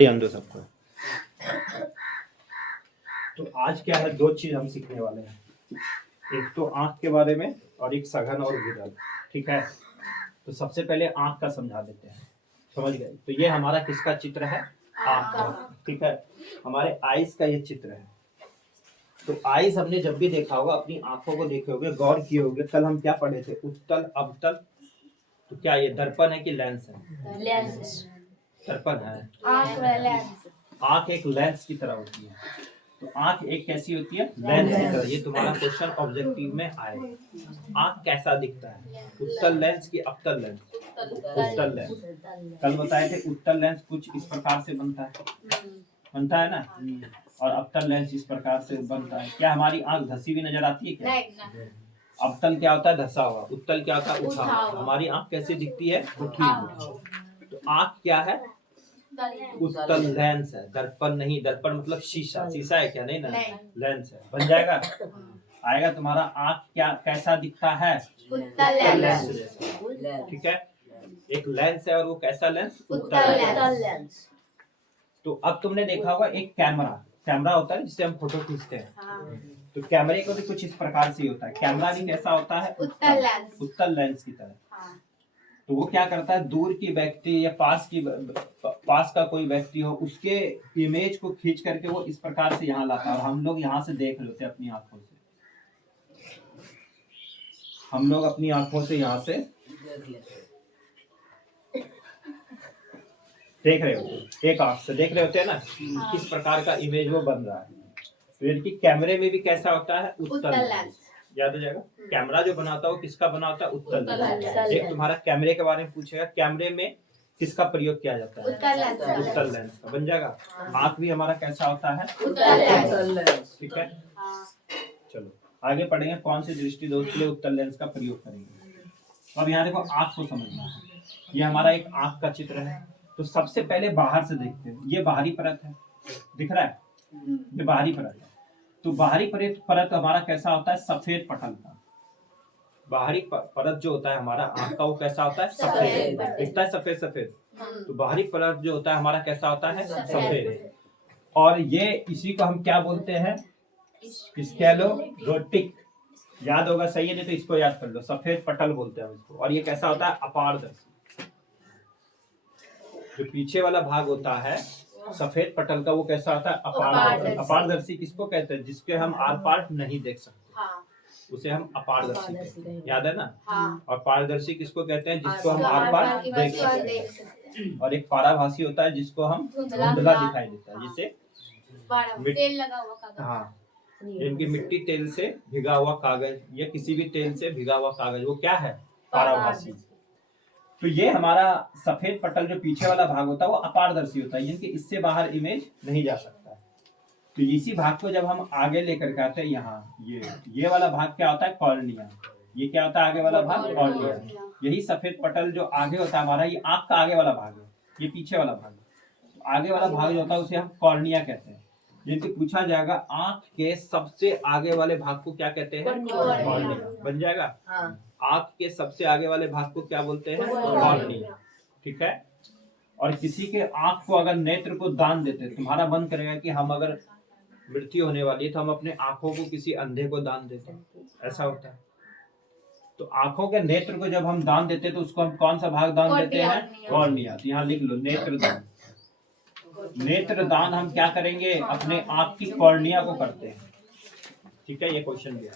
ध्यान दो सबको। तो आज क्या है, दो चीज हम सीखने वाले हैं, एक तो आंख के बारे में और एक सघन और विरल। ठीक है, तो सबसे पहले आंख का समझा देते हैं। समझ गए? तो ये हमारा किसका चित्र है? आंख का। ठीक है, हमारे आईज का ये चित्र है। तो आईज हमने जब भी देखा होगा, अपनी आंखों को देखे होगे, गौर किए होगे। कल हम क्या पढ़े थे? उत्तल, अवतल। तो क्या ये दर्पण है कि लेंस है? लेंस। दर्पण है। आंख एक लेंस की तरह होती है। तो आंख एक कैसी होती है? लेंस की तरह। ये तुम्हारा क्वेश्चन ऑब्जेक्टिव में आए। आंख कैसा दिखता है? उत्तल लेंस की अवतल लेंस? उत्तल लेंस। कल बताए थे उत्तल लेंस कुछ इस प्रकार से बनता है ना, और अवतल लेंस इस प्रकार से बनता है। क्या हमारी आंख धसी हुई नजर आती है क्या? अवतल क्या होता है? धसा हुआ। उत्तल क्या होता है? उठा हुआ। हमारी आंख कैसी दिखती है? उठी हुई। तो आंख क्या है? उत्तल लेंस है, दर्पण नहीं। दर्पण मतलब शीशा। शीशा है क्या? नहीं ना, लेंस है। बन जाएगा, आएगा तुम्हारा। आंख क्या कैसा दिखता है? उत्तल लेंस जैसा। ठीक है, एक लेंस है और वो कैसा लेंस? उत्तल लेंस। तो अब तुमने देखा होगा एक कैमरा होता है जिससे हम फोटो खींचते हैं। तो कैमरे को भी कुछ इस प्रकार से होता है। कैमरा भी कैसा होता है? उत्तल लेंस की तरह। तो वो क्या करता है, दूर की व्यक्ति या पास का कोई व्यक्ति हो, उसके इमेज को खींच करके वो इस प्रकार से यहाँ लाता है, और हम लोग यहाँ से देख लेते हैं अपनी आंखों से। हम लोग अपनी आंखों से यहाँ से देख रहे होते हैं, एक आंख से देख रहे होते हैं ना, किस प्रकार का इमेज वो बन रहा है। तो कैमरे में भी कैसा होता है? उत्तल लेंस। याद हो जाएगा, कैमरा जो बनाता है वो किसका बना होता है? उत्तल लेंस। एक तुम्हारा कैमरे के बारे में पूछेगा, कैमरे में किसका प्रयोग किया जाता है? उत्तल लेंस का। बन जाएगा। आंख भी हमारा कैसा होता है? उत्तल लेंस। ठीक है, चलो आगे पढ़ेंगे कौन से दृष्टि दोष के लिए उत्तल लेंस का प्रयोग करेंगे। अब यहाँ देखो, आंख को समझना है। ये हमारा एक आंख का चित्र है। तो सबसे पहले बाहर से देखते हैं। ये बाहरी परत है, दिख रहा है? ये बाहरी परत है। तो बाहरी परत हमारा कैसा होता है? सफेद पटल का। बाहरी परत जो होता है हमारा आंख का, वो कैसा होता है? सफेद दिखता है, सफेद सफेद। तो बाहरी परत जो होता है हमारा कैसा होता है? सफेद। और ये इसी को हम क्या बोलते हैं? स्क्लेरोटिक। याद होगा, सही है? नहीं तो इसको याद कर लो, सफेद पटल बोलते हैं इसको। और ये कैसा होता है? अपारदर्शी। जो पीछे वाला भाग होता है सफेद पटल का, वो कैसा होता है? अपारदर्शी। अपारदर्शी किसको कहते हैं? जिसके हम आर पार नहीं देख सकते, उसे हम अपारदर्शी कहते हैं। याद है ना? और पारदर्शी किसको कहते हैं? जिसको हम आर पार देख सकते हैं। और एक पाराभासी होता है जिसको हम धुंधला दिखाई देता है, जिसे तेल लगा हुआ कागज। हाँ, जिनकी मिट्टी तेल से भिगा हुआ कागज या किसी भी तेल से भिगा हुआ कागज, वो क्या है? पाराभासी। तो ये हमारा सफेद पटल जो पीछे वाला भाग होता है वो अपारदर्शी होता है, यानी कि इससे बाहर इमेज नहीं जा सकता। तो इसी भाग को जब हम आगे लेकर के आते हैं, यहाँ ये वाला भाग क्या होता है? कॉर्निया। ये क्या होता है? आगे वाला भाग कॉर्निया। यही सफेद पटल जो आगे होता है हमारा, ये आंख का आगे वाला भाग है, ये पीछे वाला भाग है। तो आगे वाला भाग जो होता है उसे हम कॉर्निया कहते हैं। जिनसे पूछा जाएगा आंख के सबसे आगे वाले भाग को क्या कहते हैं? कॉर्निया। बन जाएगा। आंख के सबसे आगे वाले भाग को क्या बोलते हैं? कॉर्निया। ठीक है, और किसी के आंख को अगर नेत्र को दान देते, तुम्हारा मन करेगा कि हम अगर मृत्यु होने वाली है तो हम अपने आंखों को किसी अंधे को दान देते हैं, ऐसा होता है। तो आंखों के नेत्र को जब हम दान देते हैं तो उसको हम कौन सा भाग दान देते हैं? कॉर्निया। तो यहाँ लिख लो, नेत्र दान। नेत्र दान हम क्या करेंगे? अपने आंख की कॉर्निया को करते हैं। ठीक है, ये क्वेश्चन दिया,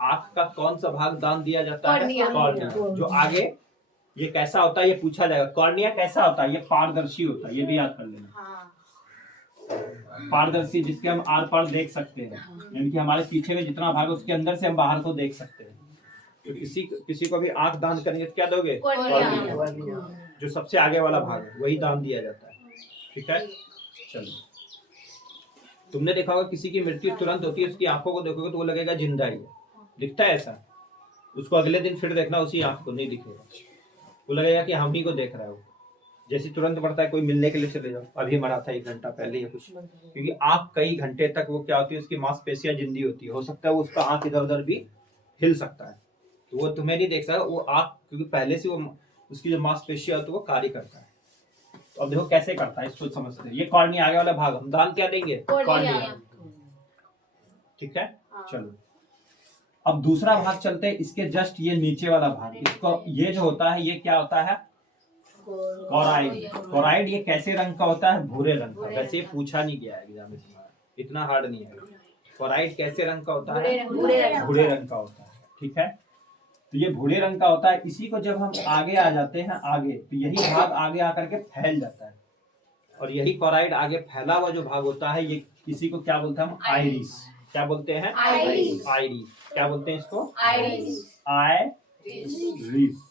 आंख का कौन सा भाग दान दिया जाता है? कॉर्निया। जो आगे ये कैसा होता है ये पूछा जाएगा। कॉर्निया कैसा होता है? ये पारदर्शी होता है, ये भी याद कर लेना। पारदर्शी, जिसके हम आर पार देख सकते हैं, यानी कि हमारे पीछे में जितना भाग है उसके अंदर से हम बाहर को देख सकते हैं। तो किसी को भी आंख दान करेंगे तो क्या दोगे? कॉर्निया। जो सबसे आगे वाला भाग है वही दान दिया जाता है। ठीक है, चलो। तुमने देखा होगा किसी की मृत्यु तुरंत होती है, उसकी आंखों को देखोगे तो वो लगेगा जिंदा ही है, दिखता है ऐसा। उसको अगले दिन फिर देखना, उसी आंख को नहीं दिखेगा, वो लगेगा कि हम ही को देख रहा है। वो जैसे तुरंत बढ़ता है, कोई मिलने के लिए चले जाओ, अभी मरा था 1 घंटा पहले या कुछ, क्योंकि आंख कई घंटे तक वो क्या होती है, उसकी मांसपेशियां जिंदी होती है। हो सकता है वो उसका आंख इधर उधर भी हिल सकता है, तो वो तुम्हें नहीं देख सकता। वो आंख क्योंकि पहले से वो उसकी जो मांसपेशियां होती है वो कार्य करता है। तो अब देखो कैसे करता है, इसको समझते हैं। ये कॉर्निया आगे वाला भाग हम दान क्या देंगे, कॉर्निया। ठीक है, चलो अब दूसरा भाग चलते हैं, इसके जस्ट ये नीचे वाला भाग, इसको ये जो होता है ये क्या होता है, कोराइड। कोराइड ये कैसे रंग का होता है, भूरे रंग का। वैसे ये पूछा नहीं गया है एग्जाम में, इतना हार्ड नहीं है। कोराइड कैसे रंग का होता है, भूरे रंग का होता है। ठीक है, तो ये भूरे रंग का होता है। इसी को जब हम आगे आ जाते हैं आगे, तो यही भाग आगे आकर के फैल जाता है, और यही कोराइड आगे फैला हुआ जो भाग होता है, ये किसी को क्या बोलते हैं हम, आइरिस। क्या बोलते हैं, आइरिस। आइरिस क्या बोलते हैं इसको, आइरिस। आइरिस।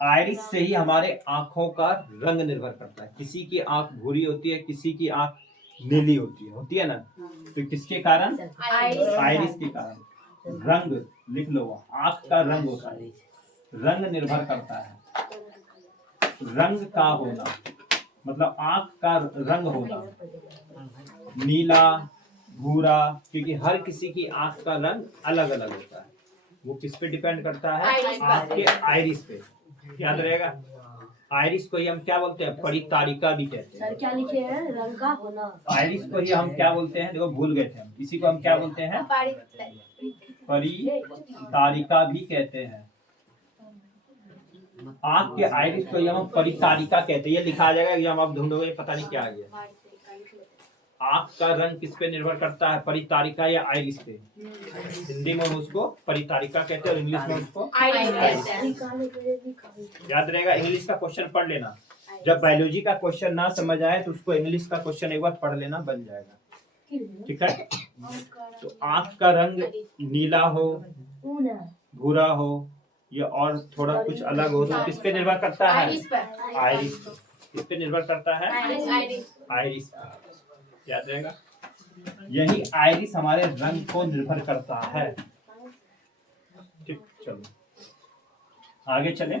आइरिस से ही हमारे आंखों का रंग निर्भर करता है। किसी की आंख भूरी होती है, किसी की आंख नीली होती है ना। तो किसके कारण, आइरिस के कारण। रंग लिख लो, आंख का रंग होता है, रंग निर्भर करता है। रंग का होना मतलब आंख का रंग होना, नीला, भूरा, क्योंकि हर किसी की आंख का रंग अलग अलग होता है। वो किस पे डिपेंड करता है, आपके आइरिस पे। याद रहेगा, आइरिस को ही हम क्या बोलते हैं, परितारिका भी कहते हैं। सर क्या लिखे हैं, रंग का होना। आइरिस को ही हम क्या बोलते हैं, देखो भूल गए थे हम, इसी को हम क्या बोलते हैं, परितारिका भी कहते हैं। आंख के आइरिस को हम परितारिका कहते हैं। ये लिखा आ जाएगा एग्जाम, आप ढूंढोगे पता नहीं क्या आ गया। आंख का रंग किस पे निर्भर करता है, परितारिका या आइरिस पे। हिंदी में उसको परितारिका कहते हैं और इंग्लिश में उसको आइरिस कहते हैं। याद रहेगा, इंग्लिश का क्वेश्चन पढ़ लेना। जब बायोलॉजी का क्वेश्चन ना समझ आए तो उसको इंग्लिश का क्वेश्चन एक बार पढ़ लेना, बन जाएगा। ठीक है, तो आंख का रंग नीला हो, भूरा हो, या और थोड़ा कुछ अलग हो, तो किस पे निर्भर करता है, आइरिस पे। किस पे निर्भर करता है, आइरिस। याद रहेगा, यही आइरिस हमारे रंग को निर्भर करता है। ठीक, चलो आगे चले।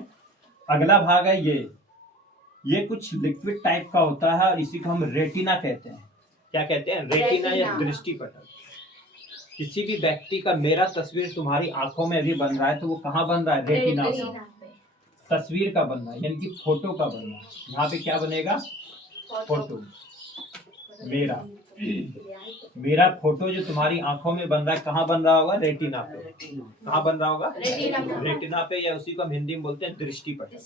अगला भाग है ये कुछ लिक्विड टाइप का होता है और इसी को हम रेटिना कहते हैं। क्या कहते हैं, रेटिना या दृष्टि पटल। किसी भी व्यक्ति का मेरा तस्वीर तुम्हारी आंखों में अभी बन रहा है, तो वो कहाँ बन रहा है, रेटिना पे। तस्वीर का बनना यानी कि फोटो का बनना। यहाँ पे क्या बनेगा, फोटो। मेरा फोटो जो तुम्हारी आंखों में बन रहा है, कहाँ बन रहा होगा, रेटिना पे। कहाँ बन रहा होगा, रेटिना पे, या उसी को हम हिंदी में बोलते हैं दृष्टि पटल।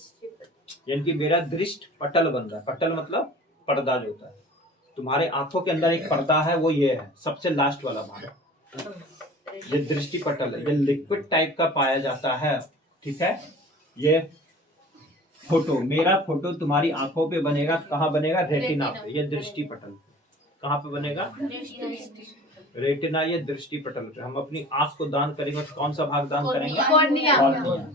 यानी कि मेरा दृष्टि पटल बन रहा है। पटल मतलब पर्दा जो होता है। तुम्हारे आंखों के अंदर एक पर्दा है, वो ये है, सबसे लास्ट वाला भाग। ये दृष्टि पटल है, ये लिक्विड टाइप का पाया जाता है। ठीक है, ये फोटो, मेरा फोटो तुम्हारी आंखों पे बनेगा, कहाँ बनेगा, रेटिना पे। ये दृष्टि पटल कहाँ पे बनेगा, रेटिना, ये दृष्टि पटल पे। हम अपनी आंख को दान करेंगे तो कौन सा भाग दान करेंगे, कॉर्निया।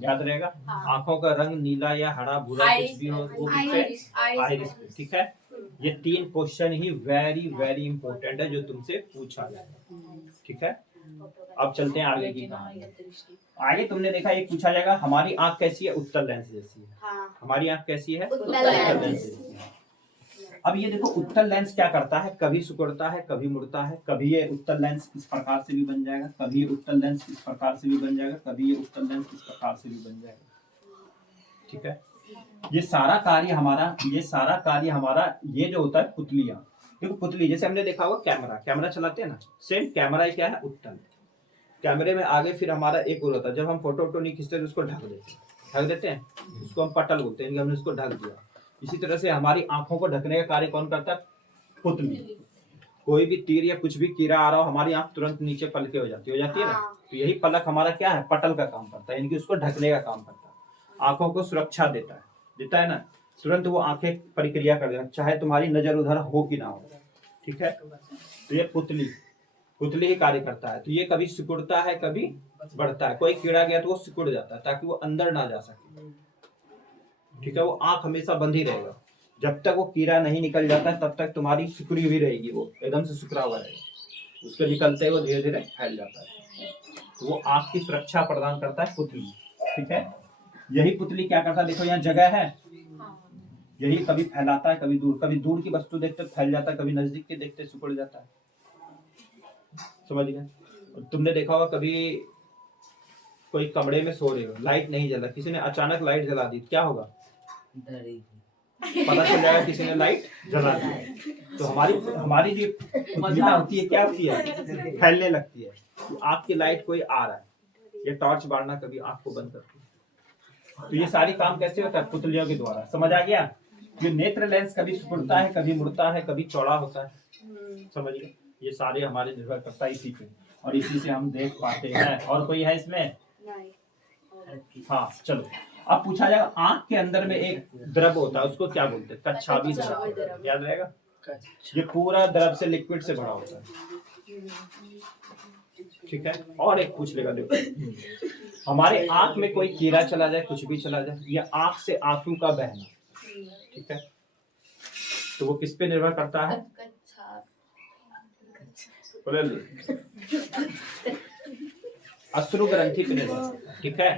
याद रहेगा, आंखों का रंग नीला या हरा भूरा कुछ भी हो, वो आइरिस पे। ठीक है, ये 3 क्वेश्चन ही वेरी वेरी इंपॉर्टेंट है जो तुमसे पूछा जाएगा। ठीक है, अब चलते हैं आगे की कहानी। आगे तुमने देखा एक पूछा जाएगा, हमारी आंख कैसी है, उत्तल लेंस जैसी है। हमारी आंख कैसी है, उत्तल लेंस जैसी है। अब ये देखो, उत्तल लेंस क्या करता है, कभी सिकुड़ता है, कभी मुड़ता है। कभी ये उत्तल लेंस इस प्रकार से भी बन जाएगा, कभी ये उत्तल लेंस इस प्रकार से भी बन जाएगा, कभी ये उत्तल लेंस इस प्रकार से भी बन जाएगा। ठीक है, ये सारा कार्य हमारा ये जो होता है पुतलियां। देखो पुतली, जैसे हमने देखा होगा कैमरा चलाते हैं ना, सेम कैमरा क्या है, उत्तल। कैमरे में आगे फिर हमारा एक और होता है, जब हम फोटो नहीं खींचते तो उसको ढक देते हैं, उसको हम पटल बोलते हैं, हमने उसको ढक दिया। इसी तरह से हमारी आंखों को ढकने का कार्य कौन करता है, पुतली। कोई भी तीर या कुछ भी कीड़ा आ रहा हो, हमारी आंख तुरंत नीचे पलके हो जाती है ना। तो यही पलक हमारा क्या है, पटल का काम करता है, यानी कि उसको ढकने का काम करता है। आंखों को सुरक्षा देता है ना, तुरंत वो आंखें प्रक्रिया कर देना, चाहे तुम्हारी नजर उधर हो कि ना हो। ठीक है, तो ये पुतली ही कार्य करता है। तो ये कभी सिकुड़ता है, कभी बढ़ता है। कोई कीड़ा गया तो वो सिकुड़ जाता है ताकि वो अंदर ना जा सके। ठीक है, वो आंख हमेशा बंद ही रहेगा। जब तक वो कीड़ा नहीं निकल जाता है तब तक तुम्हारी सिकुड़ी हुई रहेगी, वो एकदम से सिकुड़ा हुआ रहेगा। उसके निकलते ही वो धीरे धीरे फैल जाता है। तो वो आंख की सुरक्षा प्रदान करता है पुतली। ठीक है, यही पुतली क्या करता है, देखो यहाँ जगह है, यही कभी फैलाता है, कभी दूर की वस्तु देखते फैल जाता है, कभी नजदीक के देखते सिकुड़ जाता है। समझ गए। तुमने देखा होगा कभी कोई कमरे में सो रहे हो, लाइट नहीं जला, किसी ने अचानक लाइट जला दी, क्या होगा, पता चल जाएगा किसी ने लाइट जला दी। तो हमारी जो पुतलियां होती है क्या होती है, फैलने लगती है। तो आपकी लाइट कोई आ रहा है, ये टॉर्च बारना कभी आंख को बंद करती है। तो ये सारी काम कैसे होता है, पुतलियों के द्वारा। समझ आ गया। ये नेत्र लेंस कभी सिकुड़ता है, कभी मुड़ता है, कभी चौड़ा होता है, समझिए। ये सारे हमारे निर्भर करता है इसी पे, और इसी से हम देख पाते हैं। और कोई है इसमें? हाँ चलो, अब पूछा जाएगा आंख के अंदर में एक द्रव होता है, उसको क्या बोलते हैं? कच्छावी द्रव, याद रहेगा। ये पूरा द्रव से, लिक्विड से भरा होता है, ठीक है। और एक पूछ लेगा, देखो हमारे आंख में कोई कीड़ा चला जाए, कुछ भी चला जाए, या आंख से आंसू का बहना, ठीक है, तो वो किस पे निर्भर करता है? अश्रु ग्रंथि पे निर्भर करता है, ठीक है।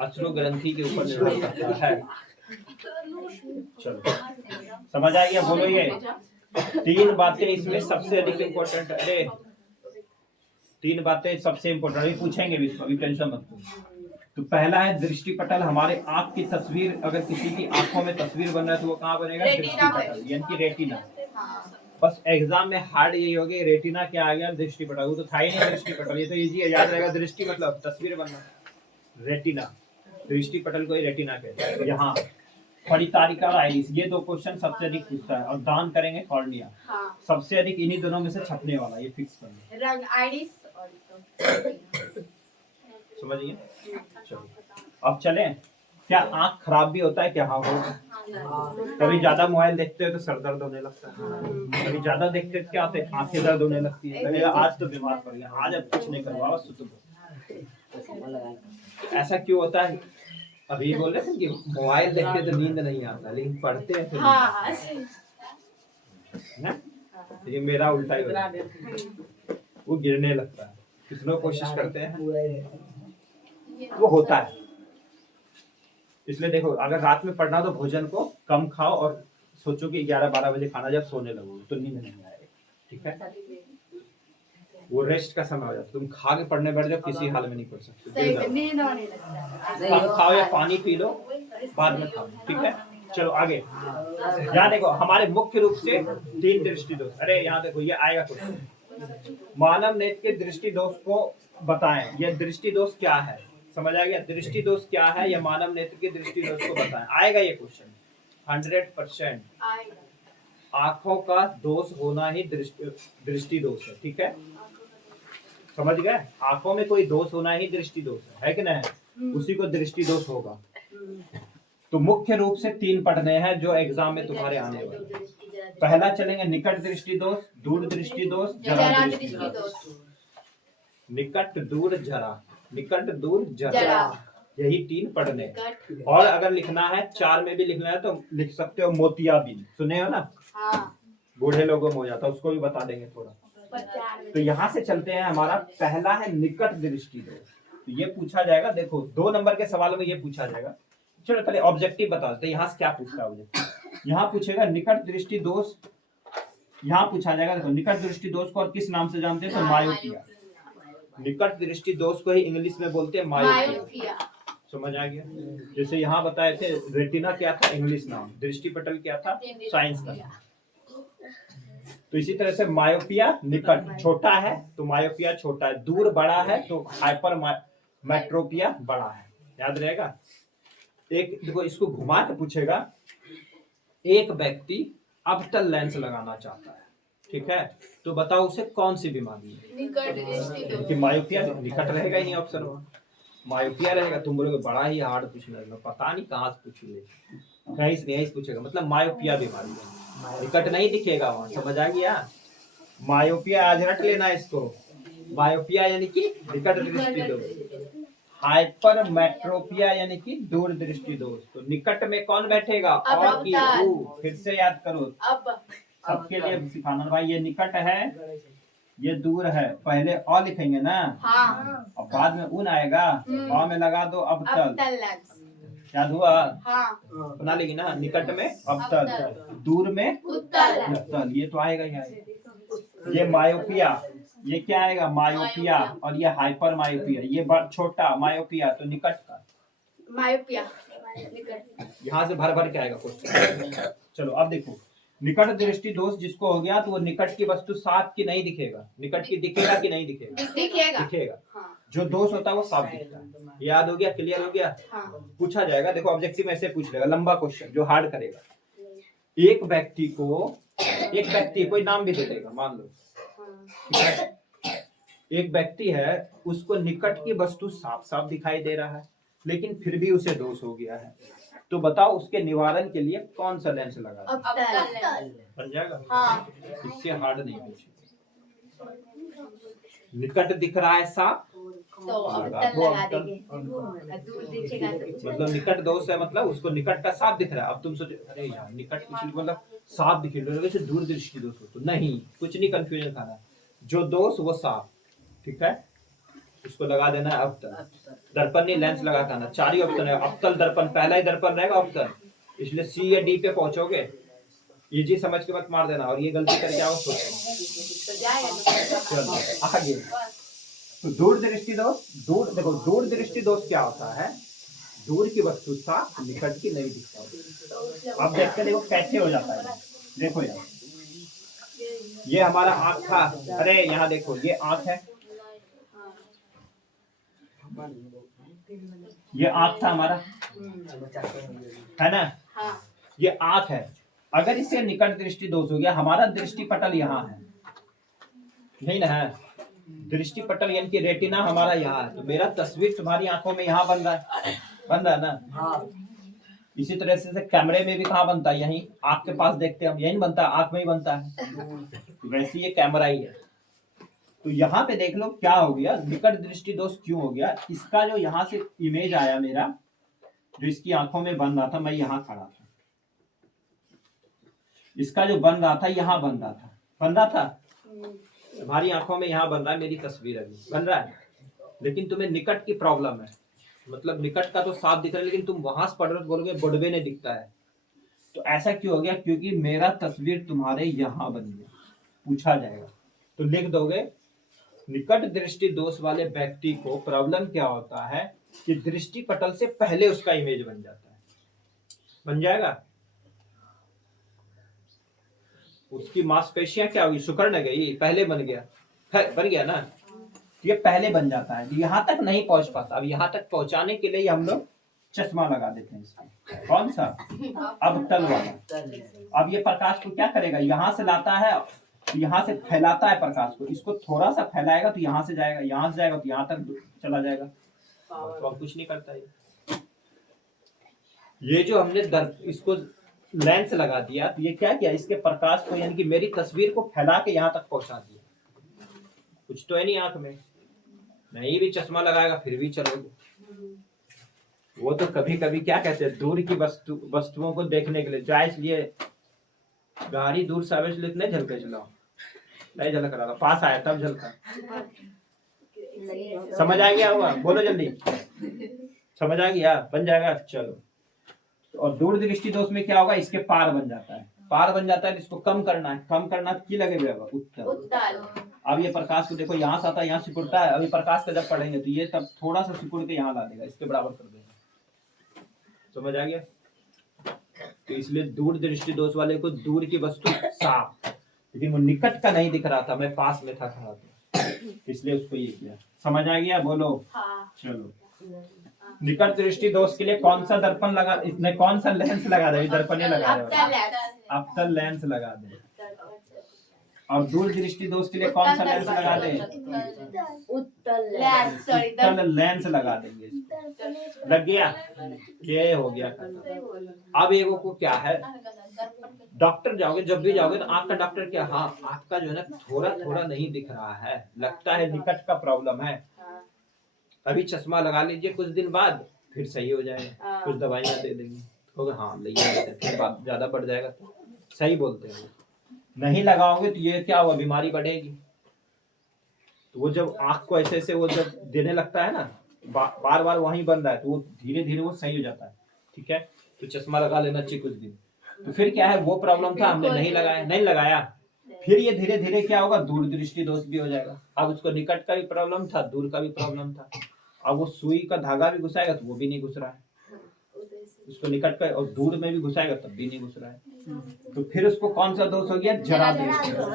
अश्रु ग्रंथि के ऊपर निर्भर करता है। चलो समझ आ गया, बोलो। ये 3 बातें इसमें सबसे अधिक इम्पोर्टेंट। अरे 3 बातें सबसे इम्पोर्टेंट, अभी पूछेंगे भी, अभी टेंशन मत लो। तो पहला है दृष्टि पटल। हमारे आंख की तस्वीर, अगर किसी की आंखों में तस्वीर बन रहा है तो वो कहाँ बनेगा? दृष्टि पटल, यानी कि रेटिना। बस एग्जाम में हार्ड यही होगी, रेटिना क्या आ गया, दृष्टि पटल। वो तो था ही नहीं दृष्टि पटल, ये तो इजी है, याद रहेगा। दृष्टि मतलब तस्वीर बनना, रेटिना, दृष्टि पटल को ही रेटिना कहते हैं। यहाँ परितारिका आइरिस, ये 2 क्वेश्चन सबसे अधिक पूछता है। और दान करेंगे कॉर्निया, सबसे अधिक इन्हीं दोनों में से छपने वाला, ये फिक्स करना। रंग आइरिस और समझिए। चलो अब चलें। क्या आंख खराब भी होता है क्या? हाँ होगा। कभी ज्यादा मोबाइल देखते हो तो सर दर्द होने लगता है, कभी ज्यादा देखते हो क्या होता है, आंखें दर्द होने लगती है, लगेगा आज तो बीमार पड़ गया, आज अब कुछ नहीं करवा ऐसा क्यों होता है? अभी बोल रहे थे कि मोबाइल देखते तो नींद नहीं आता, लेकिन पढ़ते हैं तो ना, ये मेरा उल्टा ही होता है, वो गिरने लगता है। कितनों कोशिश करते हैं, वो होता है। इसलिए देखो, अगर रात में पढ़ना तो भोजन को कम खाओ, और सोचो कि 11-12 बजे खाना, जब सोने लगो तो नींद नहीं आएगी, ठीक है। वो रेस्ट का समय हो जाता है। तुम खा के पढ़ने बैठ जाओ, किसी हाल में नहीं पढ़ सकते। कम खाओ या पानी पी लो, बाद में खाओ, ठीक है। चलो आगे। यहाँ देखो, हमारे मुख्य रूप से 3 दृष्टि दोष। अरे यहाँ देखो, ये आएगा क्वेश्चन, मानव नेत्र के दृष्टि दोष को बताएं। यह दृष्टि दोष क्या है? समझ आ गया? दृष्टि दोष क्या है, या मानव नेत्र के दृष्टि दोष को बताएं। आएगा ये क्वेश्चन 100%। आंखों का दोष होना ही दृष्टि दोष है, ठीक है। समझ गए? आंखों में कोई दोष होना ही दृष्टि दोष है कि नहीं? उसी को दृष्टि दोष होगा। तो मुख्य रूप से 3 पढ़ने हैं जो एग्जाम में तुम्हारे आने वाले। पहला चलेंगे निकट दृष्टि दोष, दूर दृष्टि दोष, जरा दृष्टि दोष। निकट, दूर, जरा, निकट, दूर, जरा, यही 3 पढ़ने। और अगर लिखना है 4 में भी लिखना है तो लिख सकते हो मोतियाबिंद, सुने हो ना? बूढ़े लोगों में हो जाता, उसको भी बता देंगे थोड़ा। तो यहाँ से चलते हैं, हमारा पहला है निकट दृष्टि दोष। तो ये पूछा जाएगा, देखो 2 नंबर के सवाल में ये पूछा जाएगा। चलो पहले ऑब्जेक्टिव बता देते हैं, यहाँ से क्या पूछता है ऑब्जेक्टिव। यहाँ पूछेगा निकट दृष्टि दोष, यहाँ पूछा जाएगा, देखो निकट दृष्टि दोष को और किस नाम से जानते हैं? तो मायोपिया। निकट दृष्टि दोष को ही इंग्लिश में बोलते हैं मायोपिया। समझ आ गया? जैसे यहाँ बताए थे, रेटिना क्या था? इंग्लिश नाम। दृष्टि पटल क्या था? साइंस का नाम। तो इसी तरह से मायोपिया, निकट छोटा है तो मायोपिया छोटा है, दूर बड़ा है तो हाइपर मेट्रोपिया बड़ा है, याद रहेगा। एक देखो, इसको घुमा के पूछेगा, एक व्यक्ति अबतल लेंस लगाना चाहता है, ठीक है, तो बताओ उसे कौन सी बीमारी है? क्योंकि मायोपिया निकट रहेगा ही नहीं ऑप्शन में, मायोपिया रहेगा। तुम बोलोगे बड़ा ही हार्ड पूछना है, पता नहीं कहाँ से पूछोगे, यही पूछेगा, मतलब मायोपिया बीमारी है, निकट नहीं दिखेगा वहां। समझ आ गया? मायोपिया आज रट लेना इसको। मायोपिया यानी कि निकट दृष्टि दोष, हाइपर मेट्रोपिया यानी कि दूर दृष्टि दोष। तो निकट में कौन बैठेगा? और की ऊ। फिर से याद करो, सबके लिए सिखाना भाई। ये निकट है, ये दूर है, पहले अ लिखेंगे ना, और बाद में उन आएगा, अ में लगा दो अबतल। याद हुआ? बना लेगी ना, निकट में अबतल, दूर में उत्तल, ये तो आएगा ही आएगा। ये मायोपिया, ये क्या आएगा? मायोपिया। और ये हाइपर मायोपिया, ये छोटा मायोपिया, तो निकट का मायोपिया। यहाँ से भर भर के आएगा क्वेश्चन। चलो अब देखो, निकट दृष्टि दोष जिसको हो गया तो वो निकट की वस्तु साफ की नहीं दिखेगा, निकट की दिखेगा कि नहीं दिखेगा? दिखेगा। जो दोष होता है वो साफ दिखता है। याद हो गया? क्लियर हो गया? पूछा जाएगा, देखो ऑब्जेक्टिव में ऐसे पूछ लेगा, लंबा क्वेश्चन जो हार्ड करेगा। एक व्यक्ति कोई नाम भी दे देगा, मान लो एक व्यक्ति है, उसको निकट की वस्तु साफ साफ दिखाई दे रहा है, लेकिन फिर भी उसे दोष हो गया है। तो बताओ उसके निवारण के लिए कौन सा लेंस लगा? बन जाएगा? हाँ। इससे हार्ड नहीं पूछे। निकट दिख रहा है साफ तो लगा देंगे। मतलब निकट दोष है, मतलब उसको निकट का साफ दिख रहा है। अब तुम सोचो अरे यार निकट किसी को मतलब साफ दिख रहा है, दूर दृष्टि दोष हो तो नहीं, कुछ नहीं कंफ्यूजन खाना। जो दोष वो साफ, ठीक है, उसको लगा देना है अवतल। दर्पण नहीं, लेंस लगा देना। 4 ही ऑप्शन है, अवतल दर्पण पहला ही दर्पण रहेगा अवतल, इसलिए सी या डी पे पहुंचोगे। इजी समझ के मत मार देना, और ये गलती करके आओ चलो आगे। तो दूर दृष्टि दोष, देखो दूर दृष्टि दोष क्या होता है? दूर की वस्तु साफ, निकट की नहीं दिखता। अब देखते देखो कैसे हो जाता है। देखो यार, ये हमारा आंख था, अरे यहाँ देखो ये आंख है, ये आंख था हमारा, है ना? ये आंख है। अगर इससे निकट दृष्टि दोष हो गया, हमारा दृष्टि पटल यहाँ है, नहीं ना है? दृष्टि पटल यानी कि रेटिना हमारा यहाँ है, तो मेरा तस्वीर तुम्हारी आंखों में यहाँ बन रहा है ना? हाँ। इसी तरह से कैमरे में भी कहाँ बनता है? यहीं आंख के पास देखते हैं हम, यहीं बनता है, आंख में ही बनता है। वैसे ये कैमरा ही है। तो यहाँ पे देख लो क्या हो गया, निकट दृष्टि दोष क्यों हो गया? इसका जो यहाँ से इमेज आया मेरा, जो इसकी आंखों में बन रहा था, मैं यहाँ खड़ा था, इसका जो बन रहा था यहाँ बन रहा था, तुम्हारी आंखों में यहाँ बन रहा है, मेरी तस्वीर अभी बन रहा है, लेकिन तुम्हें निकट की प्रॉब्लम है। मतलब निकट का तो साफ दिख रहा है, लेकिन तुम वहां से पढ़ रहे हो, बोलोगे बुढ़वे नहीं दिखता है। तो ऐसा क्यों हो गया? क्योंकि मेरा तस्वीर तुम्हारे यहाँ बन गया। पूछा जाएगा तो लिख दोगे, निकट दृष्टि दोष वाले व्यक्ति को प्रॉब्लम क्या होता है कि दृष्टि पटल से पहले उसका इमेज बन जाता है। बन जाएगा? उसकी मांसपेशियां क्या होगी? शुक्र न गई, पहले बन गया ना, ये पहले बन जाता है, यहाँ तक नहीं पहुंच पाता। अब यहाँ तक पहुंचाने के लिए हम लोग चश्मा लगा देते हैं इसमें। कौन सा? अवतल वाला। अब ये प्रकाश को क्या करेगा? यहाँ से लाता है, यहाँ से फैलाता है प्रकाश को, इसको थोड़ा सा फैलाएगा तो यहाँ से जाएगा, यहाँ से जाएगा तो यहाँ तक चला जाएगा, तो अब कुछ नहीं करता है। ये जो हमने इसको लेंस लगा दिया, तो ये क्या किया? इसके प्रकाश को यानी कि मेरी तस्वीर को फैला के यहाँ तक पहुंचा दिया। कुछ तो है नहीं आंख में, नहीं भी चश्मा लगाएगा फिर भी चलोगे। वो तो कभी कभी क्या कहते हैं, दूर की वस्तुओं को देखने के लिए जाए, इसलिए गाड़ी दूर से आवे इसलिए नहीं झलके चलाओ, नहीं झलक रहा था, पास आया तब झलका। समझ आ गया होगा? बोलो जल्दी, समझ आ गया? बन जाएगा? चलो। और दूर दृष्टि दोष में क्या होगा? इसके पार बन जाता है, पार बन जाता है, इसको कम करना है, कम करना की लगे हुए उत्तर। अब ये प्रकाश को देखो, यहाँ से आता है, यहाँ सिकुड़ता है, अभी प्रकाश का जब पढ़ेंगे तो ये तब थोड़ा सा सिकुड़ के यहाँ ला देगा, इसके बराबर कर देगा। समझ आ गया? तो इसलिए दूर दृष्टि दोष वाले को दूर की वस्तु साफ, लेकिन वो निकट का नहीं दिख रहा था, मैं पास में था खड़ा था, इसलिए उसको ये किया। समझ आ गया? बोलो। हाँ। चलो, निकट दृष्टि दोष के लिए कौन सा दर्पण लगा, इसने कौन सा लेंस लगा दे? दर्पण ही लगा दे, अवतल लेंस लगा दे। और दूर दृष्टि दोष के लिए कौन सा लेंस लगा दे? उत्तल लेंस लगा देंगे। लग गया? ये हो गया। अब एगो को क्या है, डॉक्टर जाओगे, जब भी जाओगे तो आंख का डॉक्टर क्या, हाँ आंख का जो है ना थोड़ा थोड़ा नहीं दिख रहा है, लगता है निकट का प्रॉब्लम है, अभी चश्मा लगा लीजिए, कुछ दिन बाद फिर सही हो जाएगा, कुछ दवाइयाँ दे देंगे, तो हाँ फिर बात ज्यादा बढ़ जाएगा। तो सही बोलते हैं, नहीं लगाओगे तो ये क्या हुआ, बीमारी बढ़ेगी। तो वो जब आंख को ऐसे ऐसे वो जब देने लगता है ना, बार बार वहीं बन रहा है, तो वो धीरे धीरे वो सही हो जाता है। ठीक है, तो चश्मा लगा लेना चाहिए कुछ दिन। तो फिर क्या है, वो प्रॉब्लम था, हमने नहीं लगाया, फिर ये धीरे धीरे क्या होगा, दूर दृष्टि दोष भी हो जाएगा। अब उसको निकट का भी प्रॉब्लम था, दूर का भी प्रॉब्लम था, अब वो सुई का धागा भी घुसाएगा तो वो भी नहीं घुस रहा है। उसको निकट का, और दूर में भी घुसाएगा तब भी नहीं घुस रहा है, तो फिर उसको कौन सा दोष हो गया? जरा दृष्टि दोष।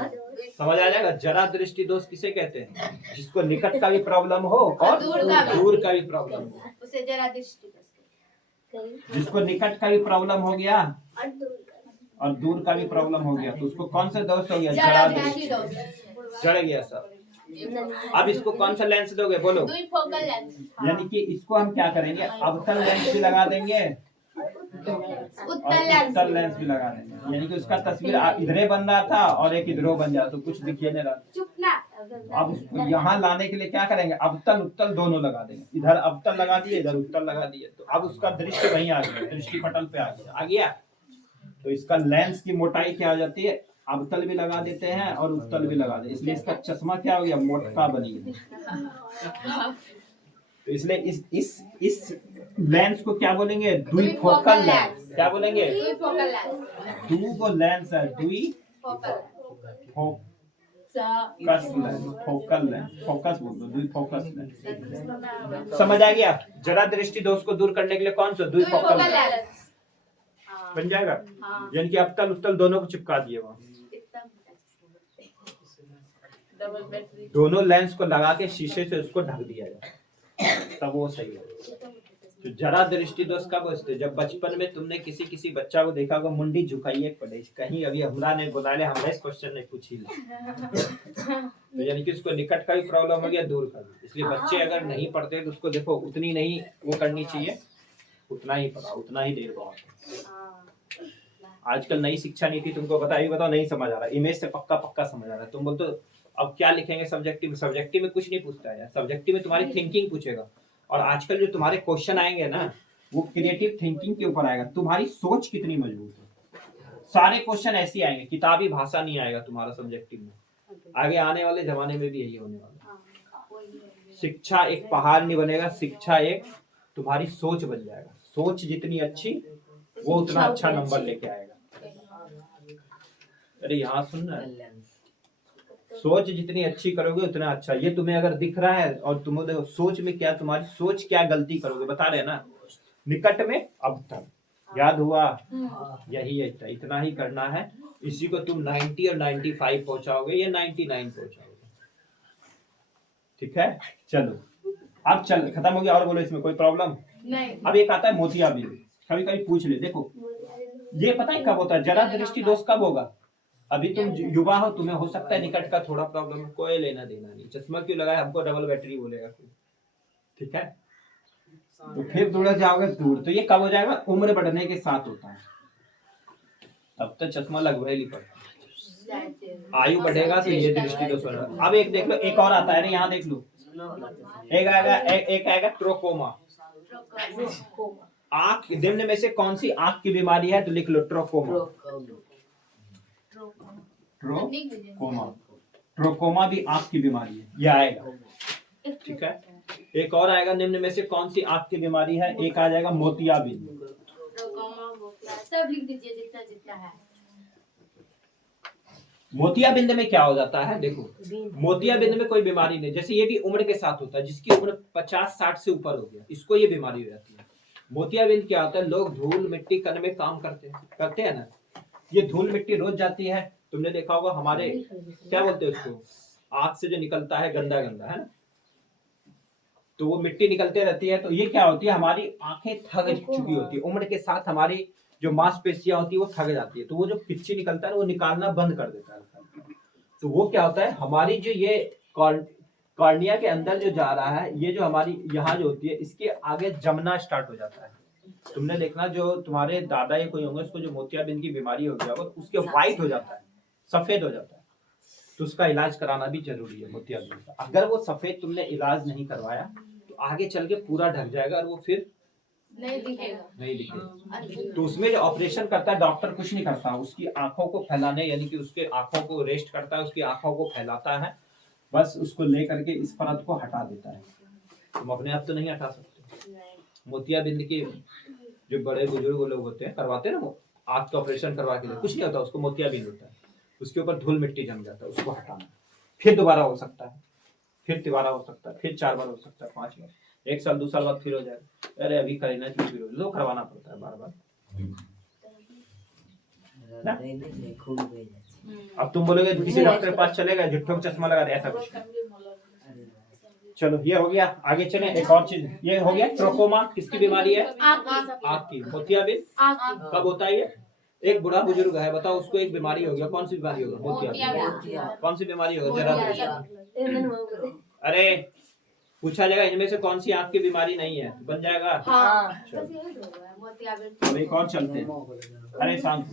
समझ आ जाएगा? जरा दृष्टि दोष किसे कहते हैं? जिसको निकट का भी प्रॉब्लम हो और दूर का भी प्रॉब्लम हो, उसे जरा दृष्टि दोष। जिसको निकट का भी प्रॉब्लम हो गया और दूर का भी प्रॉब्लम हो गया, तो उसको कौन सा दोष हो गया? जरा दृष्टि दोष। जड़ गया सब। अब इसको कौन सा लेंस दोगे? बोलो। द्विफोकल लेंस। यानी कि इसको हम क्या करेंगे? अवतल लेंस भी लगा देंगे उत्तल लेंस भी लगा देंगे, यानी कि उसका तस्वीर इधरे बन रहा था और एक इधरो बन जाए तो कुछ दिखिए नहीं रहा। अब उसको यहाँ लाने के लिए क्या करेंगे? अवतल उत्तल दोनों लगा देंगे, इधर अवतल लगा दिए, इधर उत्तल लगा दिए, तो अब उसका दृष्टि वहीं आ गया, दृष्टि पटल पे आ गया। तो इसका लेंस की मोटाई क्या हो जाती है? अवतल भी लगा देते हैं और उत्तल भी लगा देते, इसलिए इसका चश्मा क्या हो गया? मोटका बनी गया। तो इसलिए इस लेंस को क्या बोलेंगे? द्विफोकल लेंस। क्या बोलेंगे? द्विफोकल लेंस। दो लेंस है, द्विफोकल लेंस, फोकल लेंस, फोकस बोल दो, द्विफोकस लेंस। समझ आ गया? जरा दृष्टि दोष को दूर करने के लिए कौन सा? द्विफोकल लेंस बन जाएगा। यानी कि अवतल उत्तल दोनों को चिपका दिए वहाँ, दोनों लेंस को लगा के शीशे से उसको ढक दिया जाए, तब वो सही है। तो जरा दृष्टि दोष कब होते? जब बचपन में तुमने किसी बच्चा को देखा होगा मुंडी झुकाइए पड़े, कहीं अभी हमरा ने बुला ले, हमने इस क्वेश्चन नहीं पूछी तो यानी कि उसको निकट का भी प्रॉब्लम हो गया, दूर का भी। इसलिए बच्चे अगर नहीं पढ़ते तो उसको देखो उतनी नहीं वो करनी चाहिए, उतना ही पढ़ा, उतना ही देर बहुत। आजकल नई शिक्षा नीति तुमको बताओ नहीं समझ आ रहा, इमेज से पक्का समझ आ रहा है। तुम बोलते अब क्या लिखेंगे सब्जेक्टिव? सब्जेक्टिव में कुछ नहीं पूछता है, सब्जेक्टिव में तुम्हारी थिंकिंग पूछेगा। और आजकल जो तुम्हारे क्वेश्चन आएंगे ना, वो क्रिएटिव थिंकिंग के ऊपर आएगा, तुम्हारी सोच कितनी मजबूत है। सारे क्वेश्चन ऐसे आएंगे, किताबी भाषा नहीं आएगा तुम्हारा सब्जेक्टिव में। आगे आने वाले जमाने में भी यही होने वाला। शिक्षा एक पहाड़ नहीं बनेगा, शिक्षा एक तुम्हारी सोच बन जाएगा। सोच जितनी अच्छी वो उतना अच्छा नंबर लेके आएगा। अरे यहाँ सुनना, सोच जितनी अच्छी करोगे उतना अच्छा। ये तुम्हें अगर दिख रहा है और तुम देखो सोच में क्या, तुम्हारी सोच क्या गलती करोगे बता रहे ना। निकट में अवतल, याद हुआ? यही है, इतना ही करना है। इसी को तुम 90 और 95 पहुंचाओगे या 99 पहुंचाओगे। ठीक है, चलो अब चल खत्म हो गया। और बोलो, इसमें कोई प्रॉब्लम नहीं। अब एक आता है मोतियाबिंद, कभी पूछ ले। देखो ये पता है कब होता है? जरा दृष्टि दोष कब होगा? अभी तुम युवा हो, तुम्हें हो सकता है निकट का थोड़ा प्रॉब्लम, कोई लेना देना नहीं। चश्मा क्यों लगाया? हमको डबल बैटरी बोलेगा। ठीक है, तो फिर दूर जाओगे दूर। तो ये कब हो जाएगा? उम्र बढ़ने के साथ होता है, तब तक चश्मा लगवा ही पड़ता है। आयु बढ़ेगा तो ये दृष्टि दोष होगा। अब एक देख लो, एक और आता है, यहाँ देख लो, एक आएगा ट्रोकोमा। आंख निम्न में से कौन सी आंख की बीमारी है? तो लिख लो ट्रोकोमा। ट्रोकोमा भी आंख की बीमारी है, ये आएगा। ठीक है, एक और आएगा, निम्न में से कौन सी आंख की बीमारी है? एक आ जाएगा मोतियाबिंद। सब लिख दीजिए जितना जितना है। मोतियाबिंद में क्या हो जाता है? देखो मोतियाबिंद में कोई बीमारी नहीं, जैसे ये भी उम्र के साथ होता है। जिसकी उम्र 50-60 से ऊपर हो गया, इसको ये बीमारी हो जाती है। मोतियाबिंद क्या होता है? लोग धूल मिट्टी करने में काम करते हैं ना, ये धूल मिट्टी रोज जाती है। तुमने देखा होगा हमारे क्या बोलते हैं उसको, आंख से जो निकलता है गंदा है ना, तो वो मिट्टी निकलते रहती है। तो ये क्या होती है? हमारी आंखें थक चुकी होती है, उम्र के साथ हमारी जो मांसपेशियां होती है वो थक जाती है, तो वो जो पिच्ची निकलता है वो निकालना बंद कर देता है। तो वो क्या होता है, हमारी जो ये कॉर्निया के अंदर जो जा रहा है, ये जो हमारी यहाँ जो होती है, इसके आगे जमना स्टार्ट हो जाता है। तुमने देखना जो तुम्हारे दादा या कोई होंगे, उसको जो मोतियाबिंद की बीमारी हो गया, उसके व्हाइट हो जाता है, सफेद हो जाता है, तो उसका इलाज कराना भी जरूरी है मोतियाबिंद का। अगर वो सफेद तुमने इलाज नहीं करवाया तो आगे चल के पूरा ढक जाएगा और वो फिर नहीं दिखेगा। तो उसमें जो ऑपरेशन करता है डॉक्टर कुछ नहीं करता, उसकी आंखों को फैलाने, यानी कि उसके आंखों को रेस्ट करता है, उसकी आंखों को फैलाता है, बस उसको ले करके इस परत को हटा देता है। तुम अपने आप तो नहीं हटा सकते। मोतियाबिंद के जो बड़े बुजुर्ग लोग होते हैं, करवाते हैं ना आंख का ऑपरेशन करवा के, कुछ नहीं होता, उसको मोतियाबिंद होता है, उसके ऊपर धूल मिट्टी जम जाता है, उसको हटाना, फिर दोबारा हो सकता है, फिर तिबारा हो सकता है, फिर 4 बार हो सकता है, 5 बार। 1 साल 2 साल बाद फिर हो जाएगा। अरे अभी करें ना फिर लो, करवाना पड़ता है बार बार ना। अब तुम बोलोगे किसी डॉक्टर के पास चलेगा, झुट्ठों का चश्मा लगा दे, ऐसा कुछ नहीं। चलो ये हो गया, आगे चले। एक और चीज ये हो गया, ट्रोकोमा किसकी बीमारी है? आँख की। मोतियाबिंद कब होता है ये? एक बूढ़ा बुजुर्ग है, बताओ उसको एक बीमारी हो गया, कौन सी बीमारी होगा? मोतियाबिंद। कौन सी बीमारी होगा जरा? अरे पूछा जाएगा इनमें से कौन सी आँख की बीमारी नहीं है, बन जाएगा। अब एक और चलते हैं। अरे शांत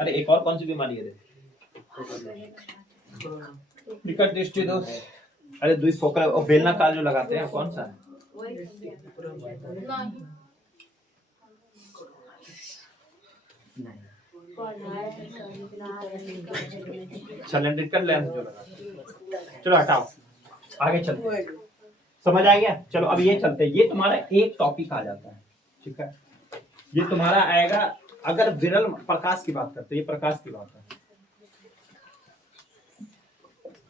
अरे एक और कौन सी बीमारी है? निकट दृष्टि दोष। अरे दुई फोकल और बेलना काल जो लगाते हैं कौन सा है? सिलेंड्रिकल लेंस जो लगाते हैं। चलो हटाओ, आगे चलते हैं। समझ आ गया? चलो अब ये चलते हैं। ये तुम्हारा एक टॉपिक आ जाता है, ठीक है। ये तुम्हारा आएगा अगर विरल प्रकाश की बात करते हैं, ये प्रकाश की बात है।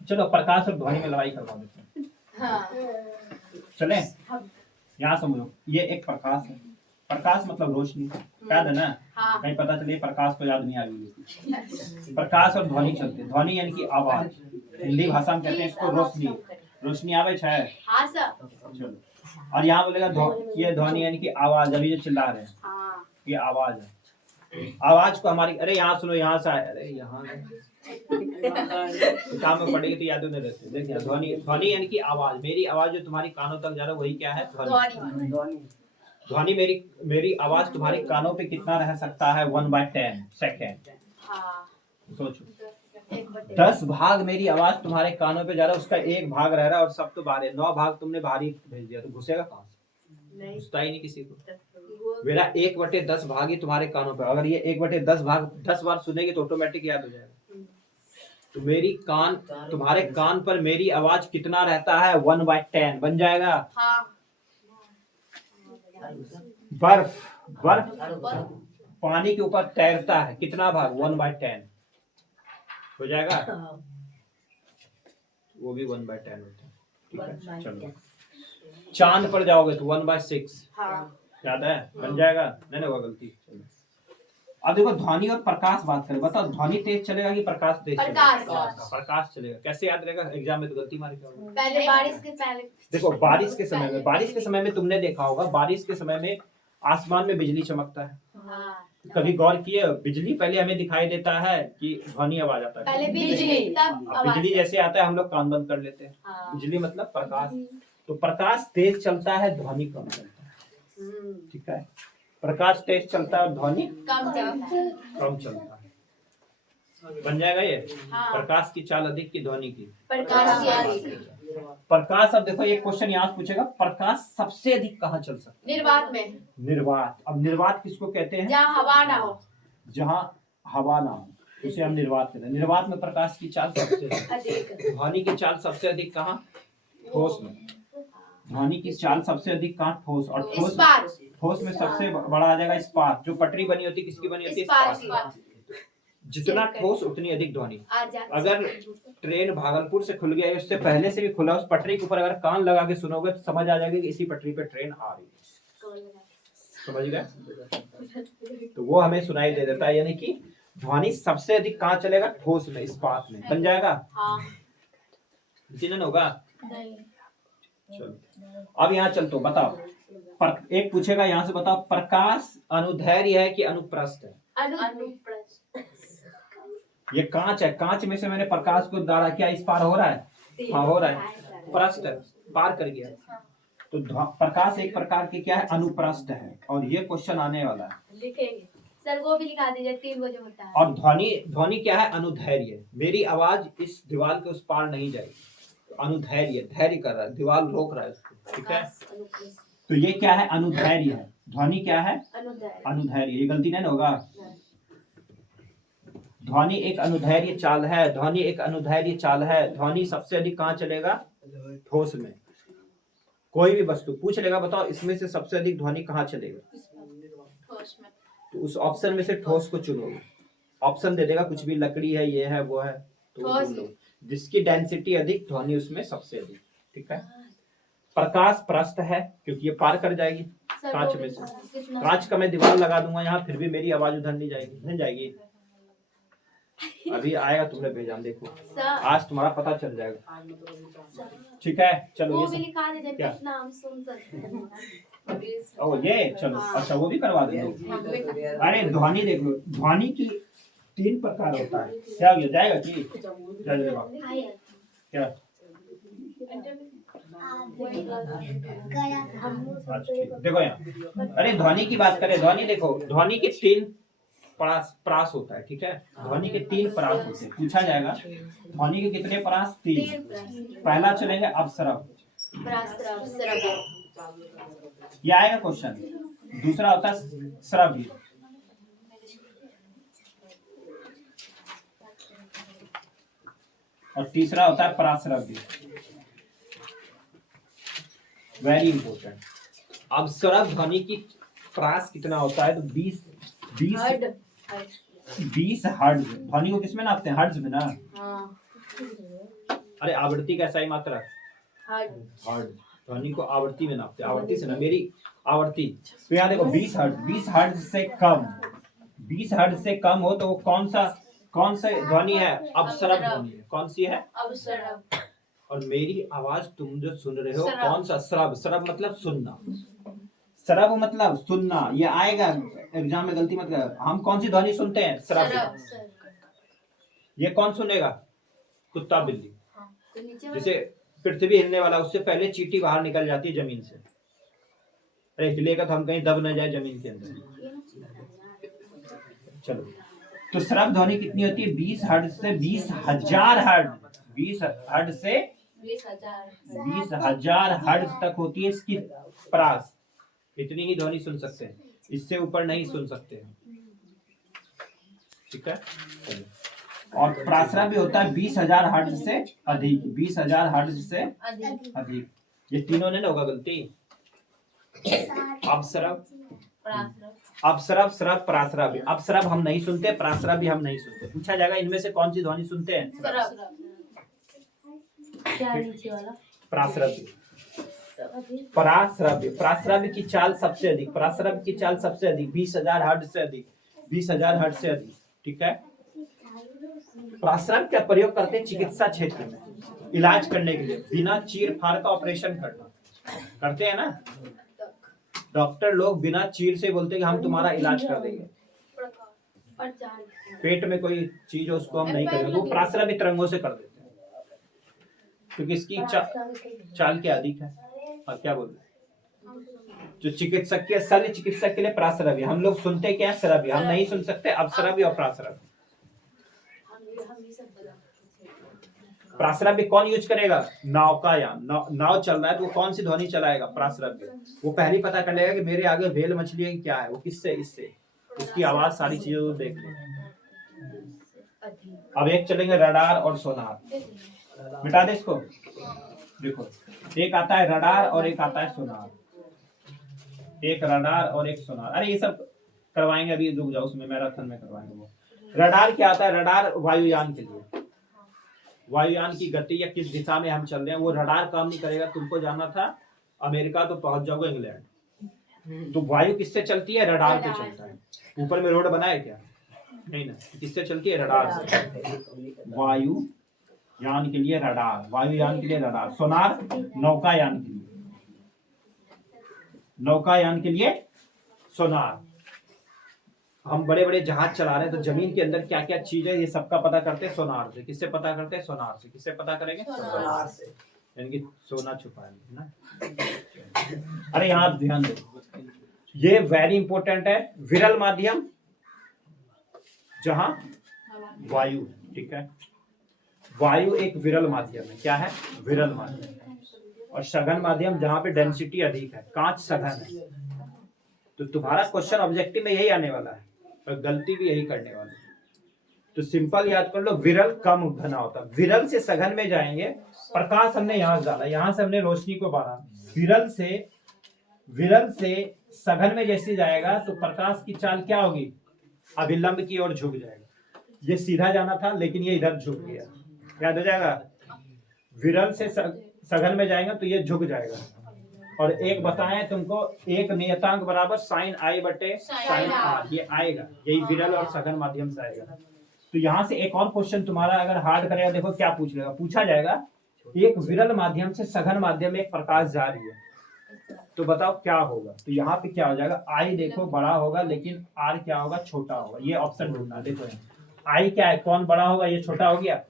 चलो प्रकाश और ध्वनि में लड़ाई करवा देते हैं। चले यहाँ समझो, ये एक प्रकाश है। प्रकाश मतलब रोशनी, याद है ना? कहीं पता चले प्रकाश तो याद नहीं आ रही। प्रकाश और ध्वनि चलते हैं। ध्वनि यानी कि आवाज, हिंदी भाषा में कहते हैं इसको रोशनी। रोशनी आवे है। चलो और यहाँ बोलेगा ये ध्वनि यानी कि आवाज। अभी जो चिल्ला रहे हैं ये आवाज है। आवाज को हमारी, अरे यहाँ सुनो, यहाँ से आए, अरे यहाँ किताब में पढ़ेगी तो याद नहीं रहते। देखिए ध्वनि, ध्वनि यानी कि आवाज। मेरी आवाज जो तुम्हारी कानों तक जा रहा है वही क्या है? ध्वनि। ध्वनि मेरी आवाज तुम्हारे कानों पे कितना रह सकता है? 1/10 सेकेंड। सोचो 10 भाग मेरी आवाज तुम्हारे कानों पे जा रहा है, उसका 1 भाग रह रहा है और सब तो बाहर है। 9 भाग तुमने बाहर ही भेज दिया तो घुसेगा कहाँ से? घुसता ही नहीं किसी को। मेरा 1/10 भाग ही तुम्हारे कानों पे। अगर ये 1/10 भाग 10 बार सुनेगी तो ऑटोमेटिक याद हो जाएगा। तो मेरी कान, तुम्हारे कान पर मेरी आवाज कितना रहता है? 1/10 बन जाएगा। बर्फ पानी के ऊपर तैरता है, कितना भाग? 1/10 हो जाएगा। वो भी 1/10 होता है। चलो चांद पर जाओगे तो 1/6 याद है? बन जाएगा। नहीं होगा गलती। अब देखो ध्वनि और प्रकाश बात करें, बताओ ध्वनि तेज चलेगा कि प्रकाश तेज चलेगा? प्रकाश चलेगा। कैसे याद रहेगा? एग्जाम में तो गलती मारी पहले बारिश के पहले। देखो बारिश के समय में तुमने देखा होगा, बारिश के समय में आसमान में बिजली चमकता है। कभी गौर किए? बिजली पहले हमें दिखाई देता है कि ध्वनि आवाज आता है। पहले बिजली जैसे आता है हम लोग कान बंद कर लेते हैं। बिजली मतलब प्रकाश। तो प्रकाश तेज चलता है, ध्वनि कम चलता है, ठीक है। प्रकाश तेज चलता है और ध्वनि कम चलता है। बन जाएगा ये। प्रकाश की चाल अधिक की ध्वनि की। प्रकाश। अब देखो एक क्वेश्चन यहाँ पूछेगा, प्रकाश सबसे अधिक कहाँ चल सकता है? निर्वात में। निर्वात। अब निर्वात किसको कहते हैं? जहाँ हवा ना हो। जहाँ हवा ना हो उसे हम निर्वात कहते हैं। निर्वात में प्रकाश की चाल सबसे अधिक। ध्वनि की चाल सबसे अधिक कहाँ? ठोस में। ध्वनि की चाल सबसे अधिक कहाँ? ठोस। और ठोस में सबसे बड़ा आ जाएगा इस्पात। जो पटरी बनी होती है किसकी बनी होती है? इस्पात। जितना ठोस उतनी अधिक ध्वनि। अगर ट्रेन भागलपुर से खुल गया है, उससे पहले से भी खुला, उस पटरी के ऊपर अगर कान लगा के सुनोगे तो समझ आ जाएगा कि इसी पटरी पे ट्रेन आ रही है। समझ गए? तो वो हमें सुनाई दे देता है। यानी कि ध्वनि सबसे अधिक कहाँ चलेगा? ठोस में, इस्पात में। बन जाएगा। होगा। चलो अब यहाँ चलते बताओ। एक पूछेगा यहाँ से, बताओ प्रकाश अनुदैर्घ्य है कि अनुप्रस्थ है? ये कांच है, कांच में से मैंने प्रकाश को डाला, क्या इस पार हो रहा है? हाँ हो रहा है। प्रस्थ पार कर गया। तो प्रकाश एक प्रकार की क्या है? अनुप्रस्थ है। और ये क्वेश्चन आने वाला है, लिखेंगे सर, वो भी लिखा दीजिए 3 बजे होता है। और ध्वनि क्या है? अनुदैर्घ्य। मेरी आवाज इस दीवार के उस पार नहीं जाएगी। अनुदैर्घ्य, धैर्य कर रहा है, दीवार रोक रहा है उसको, ठीक है। तो ये क्या है? अनुदैर्घ्य है। ध्वनि क्या है? अनुदैर्घ्य। ये गलती नहीं होगा। ध्वनि एक अनुदैर्घ्य चाल है। ध्वनि एक अनुदैर्घ्य चाल है। ध्वनि सबसे अधिक कहाँ चलेगा? ठोस में। कोई भी वस्तु पूछ लेगा, बताओ इसमें से सबसे अधिक ध्वनि कहाँ चलेगा, ठोस में। तो उस ऑप्शन में से ठोस को चुनोगे। ऑप्शन दे देगा कुछ भी, लकड़ी है, ये है, वो है, तो वो ठोस। चुन लो। जिसकी डेंसिटी अधिक, ध्वनि उसमें सबसे अधिक। ठीक है। प्रकाश प्रस्थ है क्योंकि ये पार कर जाएगी कांच में से। कांच का मैं दीवार लगा दूंगा यहाँ, फिर भी मेरी आवाज उधर नहीं जाएगी, नहीं जाएगी। अभी आएगा, तुमने भेजा, देखो आज तुम्हारा पता चल जाएगा। ठीक है, चलो वो ये भी सब लिखा दे क्या? कितना हम सुन सकते हैं। ओ ये चलो, अच्छा वो भी करवा देंगे। अरे ध्वनि देखो, ध्वनि की 3 प्रकार होता है। क्या हो जाएगा कि क्या? देखो यहाँ, अरे ध्वनि की बात करें, ध्वनि देखो, ध्वनि के 3 प्रास होता है। ठीक है, ध्वनि के 3 प्रास होते हैं। पूछा जाएगा ध्वनि के कितने प्रास? 3। पहला चलेंगे अपस्रव, ये आएगा क्वेश्चन। दूसरा होता है श्रव्य, और तीसरा होता है पराश्रव्य। Very important. अब स्वर ध्वनि की प्रास कितना होता है? तो 20 हर्ट्ज। ध्वनि को किसमें नापते हैं? हर्ट्ज में ना। अरे आवृत्ति का सही मात्रा हर्ट्ज। ध्वनि को आवृत्ति में नापते हैं, आवृत्ति से ना, मेरी आवृत्ति। तो यहाँ देखो 20 हर्ट्ज, 20 हर्ट्ज से कम, 20 हर्ट्ज से कम हो तो वो कौन सा ध्वनि है? अपस्रव ध्वनि है। कौन सी है? अपस्रव। और मेरी आवाज तुम जो सुन रहे हो कौन सा? श्रव। श्रव मतलब सुनना, श्रव मतलब सुनना। ये आएगा एग्जाम में, गलती मत कर। हम कौन सी ध्वनि सुनते हैं? श्रव। ये कौन सुनेगा? कुत्ता बिल्ली। जैसे पृथ्वी हिलने वाला, उससे पहले चींटी बाहर निकल जाती है जमीन से। अरे इसलिए का तो हम कहीं दब न जाए जमीन के अंदर। चलो, तो श्रव ध्वनि कितनी होती है? 20 हर्ट्ज से 20,000 हर्ट्ज। 20 हर्ट्ज से 20,000 हर्ट्ज तक होती है इसकी प्रास। इतनी ही ध्वनि सुन सकते हैं, इससे ऊपर नहीं सुन सकते हैं। ठीक है। और प्रासरा भी होता है 20,000 हर्ट्ज से अधिक। 20,000 हर्ट्ज से अधिक। ये तीनों ने ना होगा गलती। अपस्रव, अपस्रव, श्रव, प्रासरा। अपस्रव हम नहीं सुनते, प्रासरा भी हम नहीं सुनते। पूछा जाएगा इनमें से कौन सी ध्वनि सुनते हैं? प्रासरव्य। पराश्रव्य, प्रासरव्य की चाल सबसे अधिक, प्रासरव्य की चाल सबसे अधिक 20,000 हर्ट्ज से अधिक, 20,000 हर्ट्ज से अधिक। ठीक है। प्रासरव्य का प्रयोग करते हैं चिकित्सा क्षेत्र में, इलाज करने के लिए। बिना चीर फाड़ का ऑपरेशन करना करते हैं ना डॉक्टर लोग, बिना चीर से बोलते हैं कि हम तुम्हारा इलाज कर देंगे। पेट में कोई चीज हो उसको हम नहीं करेंगे, वो प्रासरव्य तरंगों से कर देते हैं, क्योंकि इसकी चाल क्या अधिक है। और क्या बोल रहे, जो चिकित्सक के शल्य चिकित्सक के लिए प्रासरव्य। हम लोग सुनते क्या है? श्रव्य। हम नहीं सुन सकते अपस्रव्य और प्रासरव्य। प्रासरव्य कौन यूज करेगा? नौकायान। नाव चल रहा है तो वो कौन सी ध्वनि चलाएगा? प्रासरव्य। वो पहले पता कर लेगा कि मेरे आगे वेल मछली है क्या है, वो किससे? इससे। उसकी आवाज सारी चीजों को देख ले। अब एक चलेंगे रडार और सोनार। मिटा दे इसको। देखो, एक आता है रडार और एक आता है सोनार। एक रडार और एक सोनार। अरे ये सब करवाएंगे, अभी रुक जाओ, उसमें मैराथन में करवाएंगे। वो रडार क्या आता है? रडार वायुयान के लिए, वायुयान की गति या किस दिशा में हम चल रहे हैं वो रडार काम नहीं करेगा। तुमको जाना था अमेरिका तो पहुंच जाओगे इंग्लैंड। तो वायु किससे चलती है? रडार पे चलता है। ऊपर में रोड बनाए क्या? नहीं ना। किससे चलती है? रडार से। वायु यान के लिए रडार, वायुयान के लिए रडार। सोनार नौकायान के लिए, नौकायान के लिए सोनार। हम बड़े बड़े जहाज चला रहे हैं तो जमीन के अंदर क्या क्या चीज है ये सबका पता करते हैं सोनार से। किससे पता करते हैं? सोनार से। किससे पता करेंगे? सोनार से। यानी कि सोना छुपाएंगे ना। अरे यहाँ ध्यान दो, ये वेरी इंपॉर्टेंट है। विरल माध्यम जहां वायु। ठीक है, वायु एक विरल माध्यम है। क्या है? विरल माध्यम। और सघन माध्यम जहां पे डेंसिटी अधिक है। कांच सघन है। तो तुम्हारा क्वेश्चन ऑब्जेक्टिव में यही आने वाला है और गलती भी यही करने वाले। तो सिंपल याद कर लो, विरल कम घना होता है। विरल से सघन में जाएंगे, प्रकाश हमने यहाँ से डाला, यहाँ से हमने रोशनी को बांधा। विरल से सघन में जैसे जाएगा तो प्रकाश की चाल क्या होगी, अभिलंब की ओर झुक जाएगा। ये सीधा जाना था लेकिन ये इधर झुक गया, याद हो जाएगा। विरल से सघन में जाएगा तो ये झुक जाएगा। और एक बताएं तुमको, एक नियतांक बराबर साइन आई बटे साइन आर, ये आएगा, यही विरल और सघन माध्यम से आएगा। तो यहाँ से एक और क्वेश्चन तुम्हारा अगर हार्ड करेगा, देखो क्या पूछ लेगा, पूछा जाएगा एक विरल माध्यम से सघन माध्यम में एक प्रकाश जा रही है, तो बताओ क्या होगा। तो यहाँ पे क्या हो जाएगा, आई देखो बड़ा होगा लेकिन आर क्या होगा, छोटा होगा। ये ऑप्शन ढूंढना, देखो आई क्या है, कौन बड़ा होगा, ये छोटा हो गया।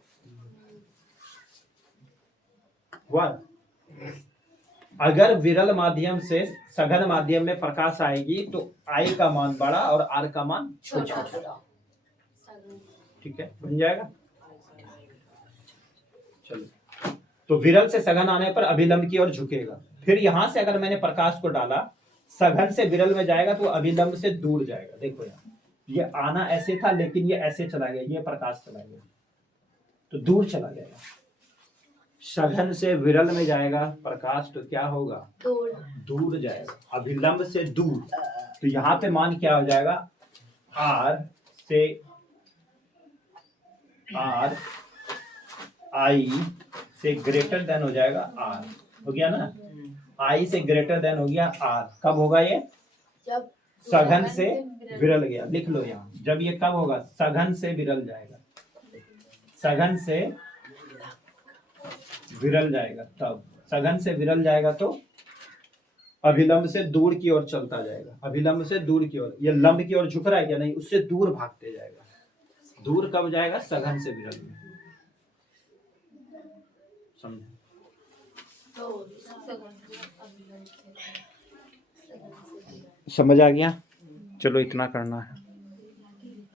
अगर विरल माध्यम से सघन माध्यम में प्रकाश आएगी तो आई का मान बड़ा और आर का मान छोटा। ठीक है, बन जाएगा। चलो, तो विरल से सघन आने पर अभिलंब की ओर झुकेगा। फिर यहां से अगर मैंने प्रकाश को डाला, सघन से विरल में जाएगा तो अभिलंब से दूर जाएगा। देखो यार, ये आना ऐसे था लेकिन ये ऐसे चला गया, ये प्रकाश चला गया तो दूर चला जाएगा। सघन से विरल में जाएगा प्रकाश तो क्या होगा, दूर जाएगा, अभिलंब से दूर। तो यहाँ पे मान क्या हो जाएगा, आर आई से ग्रेटर देन हो जाएगा आर, हो गया ना। आई से ग्रेटर देन हो गया आर, कब होगा ये, जब सघन से विरल गया। लिख लो यहाँ, जब ये कब होगा, सघन से विरल जाएगा, सघन से विरल जाएगा। तब सघन से विरल जाएगा तो अभिलंब से दूर की ओर चलता जाएगा, अभिलंब से दूर की ओर। ये लंब की ओर झुक रहा है क्या, नहीं, उससे दूर भागते जाएगा। दूर कब जाएगा, सघन से विरल में। समझ आ गया। चलो इतना करना है।